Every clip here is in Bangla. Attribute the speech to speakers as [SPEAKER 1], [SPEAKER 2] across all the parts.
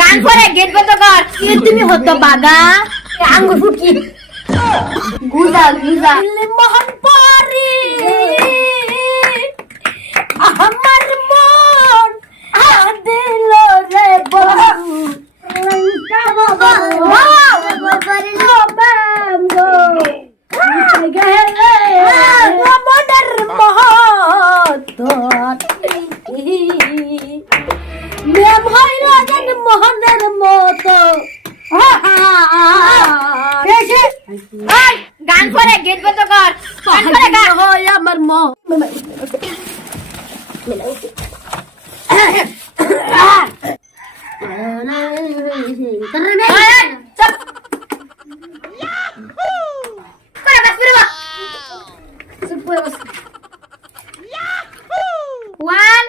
[SPEAKER 1] গান করে, গেট বন্ধ কর। কি তুমি হতো বাগা?
[SPEAKER 2] আঙ্গুর ফুটকি।
[SPEAKER 1] গুজা গুজা
[SPEAKER 2] মহান পারি
[SPEAKER 1] ওই গান করে গেট বন্ধ কর গান করে গান
[SPEAKER 2] হয় আমার মন
[SPEAKER 1] ওই, ওই, চুপ করে বাস করে বাস One.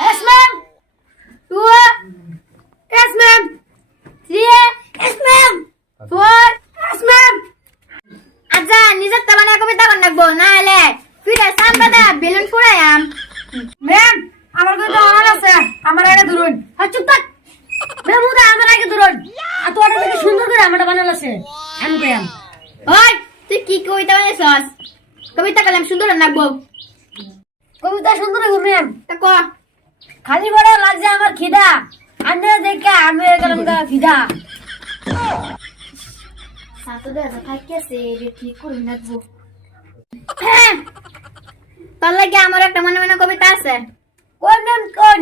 [SPEAKER 1] Yes, ma'am. Two. Yes, ma'am. Three. Yes, ma'am. Four. Yes, ma'am. আচ্ছা নিজের তো মানে কবিতা কোন রাখব না হলে ফিরে সামনে দা বেলুন ফুড়াইয়াম
[SPEAKER 2] ম্যাম আমার কথা অন আছে। আমার আগে ধরুন। আর চুপ থাক। ম্যাম ওটা আমার আগে ধরুন। আর তোর থেকে সুন্দর করে আমারটা বানানো আছে। আমি কইয়াম
[SPEAKER 1] ওই তুই কি কবিতা বানাইছস কবিতা কালাম সুন্দর রাখব
[SPEAKER 2] কবিতা সুন্দর করে ম্যাম
[SPEAKER 1] তা ক?
[SPEAKER 2] খালি বড় লাগছে আমার খিদা। আন্দাজ দেখে আমি গেলাম গা খিদা।
[SPEAKER 1] সাতদের থাকিয়েছে ঠিক করে রাখব তোর লাগে আমার একটা মনে মনে কবিতা আছে।
[SPEAKER 2] কোন কোন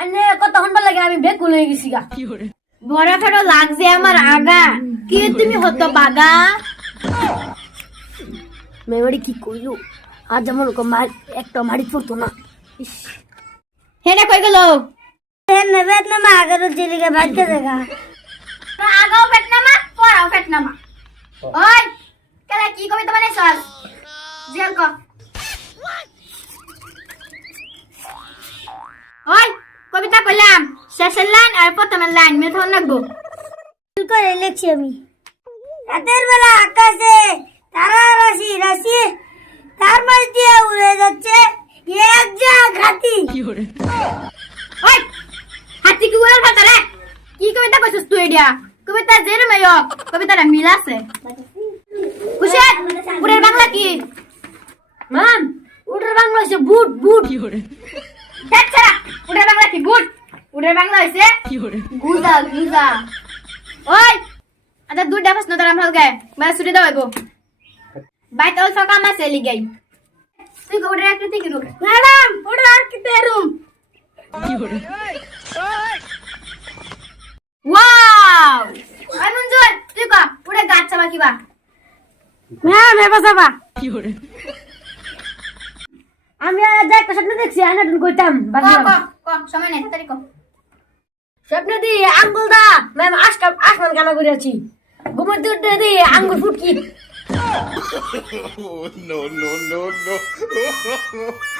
[SPEAKER 2] আন্নে কত হন্ডা লাগে আমি বেগ হয়ে গেছি গা।
[SPEAKER 1] বড় ছোট লাগছে আমার আগা। কি তুমি হতো বাগা?
[SPEAKER 2] মেমরি কি কইলো? আর যেমন মার একটা মারি পড়তো না।
[SPEAKER 1] হেডে কই গেল?
[SPEAKER 2] নেবেদ না মা আগে জিলিকে ভাজতে দেখা
[SPEAKER 1] আগাও পেটনামা পরাও পেটনামা ওই কেলা কি কবিতা বানাইছস? জেল ক ওই কবিতা কইলাম শেষের লাইন আর প্রথমের লাইন মেথন রাখব
[SPEAKER 2] করে লিখছি আমি। রাতের বেলা আকাশে তারা রাশি রাশি তার মাঝ দিয়ে উড়ে যাচ্ছে এক যা ঘাতি
[SPEAKER 1] ওই হাতি কি উড়াল ফাটা রে কি কবিতা কইছস তুই এটা কবিতা জের মেয় কবিতাটা মিল আছে। কুশেট পুরের বাংলা কি?
[SPEAKER 2] ম্যাম উড়ের বাংলা হচ্ছে বুট বুট।
[SPEAKER 1] দেখ ছাড়া পুরের বাংলা কি? গুড। পুরের বাংলা হইছে? গুজা গুজা। ওই! আচ্ছা দুইটা প্রশ্ন তোরা ভালকে বা ছুটি দাও হইব বাইতে অল্প কাম আছে লিগাই তুই গোবরের আকৃতি কি রূপ
[SPEAKER 2] ম্যাডাম ওটা আর কি পেরুম
[SPEAKER 1] ওয়াও! ওই মঞ্জুর তুই কর পুরে গাছ চাবা কিবা।
[SPEAKER 2] ম্যাম এবার যাবা আমি আর আজ একটা স্বপ্ন দেখছি আনাটুন কইতাম
[SPEAKER 1] ক?
[SPEAKER 2] বাকি
[SPEAKER 1] ক ক সময় নেই তাড়াতাড়ি ক
[SPEAKER 2] স্বপ্ন দি আঙ্গুল দা, ম্যাম আসকাম আসমান কানা করে আছি। ঘুমের উঠতে দি আঙ্গুল ফুটকি।
[SPEAKER 3] Oh.